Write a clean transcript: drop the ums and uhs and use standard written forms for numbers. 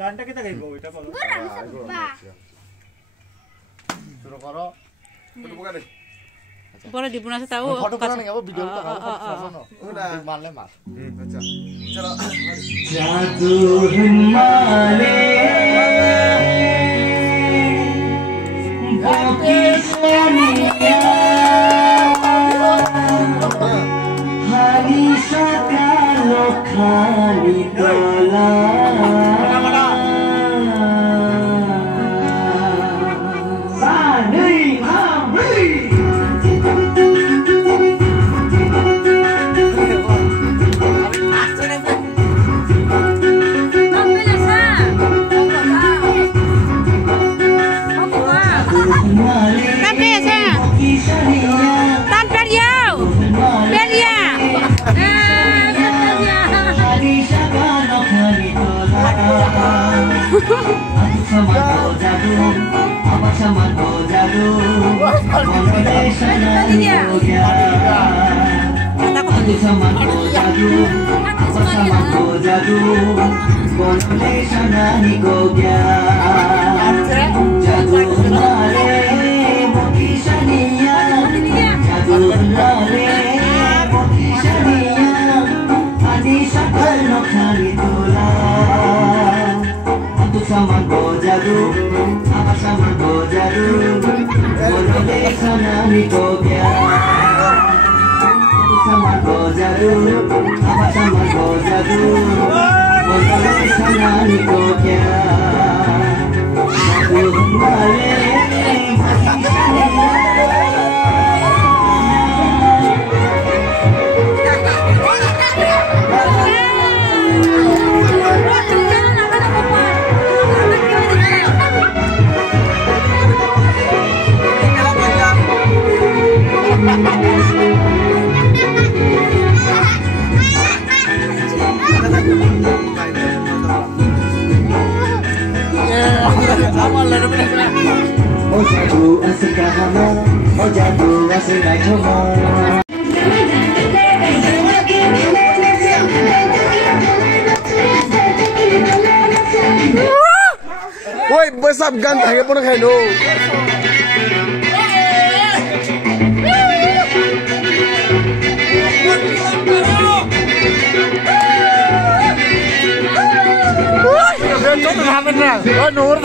Ganda kita kayak gue udah kalau. Kurang sebab. Suruh karo. Bukan deh. Boleh dibunuh tahu. Foto kan nggak apa video tak kalau foto. Udah. Malam mas. Aja. Chalo. Jatuh himale. Sama gojadu, apa sama gojadu, boleh sana nikogya. Sama gojadu, apa sama gojadu, boleh sana nikogya. Aku kembali. Oh jadu asik kahama, oh jadu asik naikoma. Woi, besar ganteng ya pun kaino. Wah, dia tuh ngamen lah. Oh, nur.